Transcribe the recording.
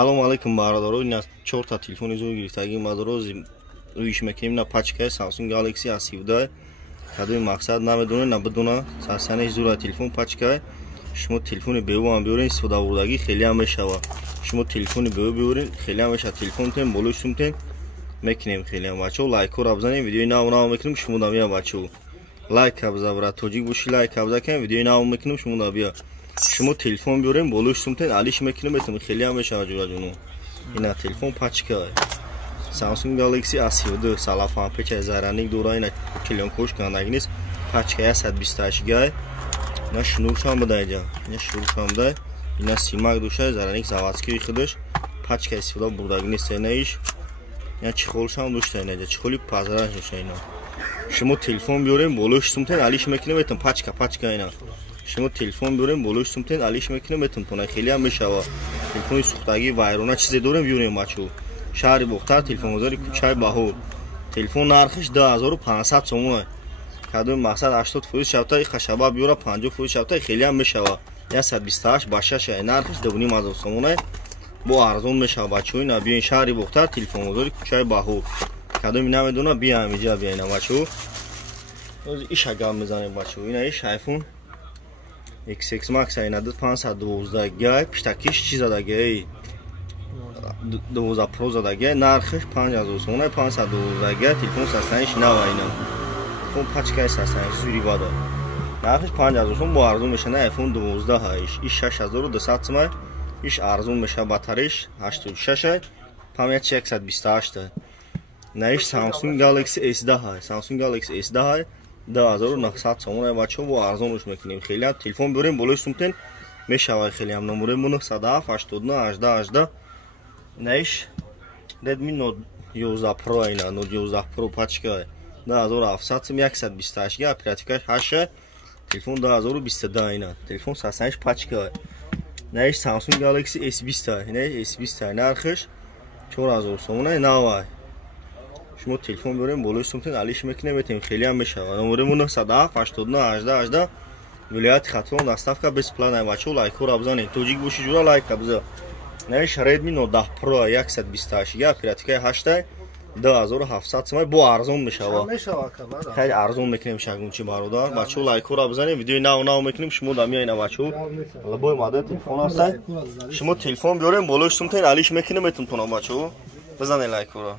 Салом алейкум бародаро, ин аз 4 та телефони зур гирифтагии мадроз рӯиш мекунем на пачкаи Samsung Galaxy A17 кадои мақсад намедонем на бидуна сарсаниш зура телефон пачкаи шумо телефони беҳу ам биёрен истифода бурдагӣ хеле ам мешава. Шумо телефони беҳу биёрен хеле ам мешава. Телефонтен болои сумтен мекунем хеле ам бачаҳо лайкҳоро бизанем, видеои нав мекунем шумо да бия бачаҳо. Лайк абза брат тоҷик боши лайк абза кунем, видеои нав мекунем шумо да бия. Шумо телефон биёрем болои сумтен алиш мекунем метам хеле ам мешава ҷураҷуно. Ина телефон пачка Samsung Galaxy A17 салафан печай зараник дора ина клёнкош канагинис пачка 128 гай. На шнуршам бадаҷа. Не шнуршам да. Ина симак душа зараник заводский худаш пачка истифода бурдагинис сенаиш. Я чехолшам душта ина чехоли пазараш душа ина. Шумо телефон биёрем болои сумтен алиш мекунем метам пачка ина. Шумо телефон биёрем болои сумтен алиш мекунем метам тона хеле ам мешава. Телефони сухтагӣ вайрона чизе дорем биёрем бачо. Шаҳри Бохтар телефонбозори кӯчаи Баҳор. Телефон нархиш 2500 сомон. Кадои мақсад 80% шавтаи хашаба биёра 50% шавтаи хеле ам мешава. 128 ба 6 нархиш 2500 сомон. Бо арзон мешава бачо. Ина биёин шаҳри Бохтар телефонбозори кӯчаи Баҳор. Кадои намедона биям иҷа биёна бачо. Ози иша гам мезанем бачо. Ина иш iPhone XX Max ина 512 гай пиштакиш чи задагай 12 Pro задагай нархиш 5000 сомон 512 гай телефон састаниш нава ина телефон пачкаи састаниш зури бада нархиш 5000 сомон бо арзон мешана iPhone 12 иш 6200 сомон иш арзон меша батариш 86 памяти 128 наиш Samsung Galaxy S10 Samsung Galaxy S10 2900 сомон бачо бо арзонуш мекунем хеле телефон биёрем болои сумтен мешава хеле ам номере 907 89 18 наиш Redmi Note 11 Pro ина Note 11 Pro пачка 2700 128 га оперативкаш 8 телефон 2022 ина телефон састаниш пачка наиш Samsung Galaxy S20 ина S20 нархиш 4000 сомон нава шумо телефон биёрем болои сумтен алиш мекунем метем хеле ам мешава номере 907 89 18 вилояти Хатлон доставка бесплатная бачо лайкҳоро бизанед тоҷик боши ҷура лайк абза наиш Redmi Note 10 Pro 128 га оперативкаи 8 2700 сомон бо арзон мешава хеле арзон мекунем шагунчи бародар бачо лайкҳоро бизанед видеои нав мекунем шумо да миёина бачо лабои модель телефон аст шумо телефон биёрем болои сумтен алиш мекунем метум тона бачо бизанед лайкҳоро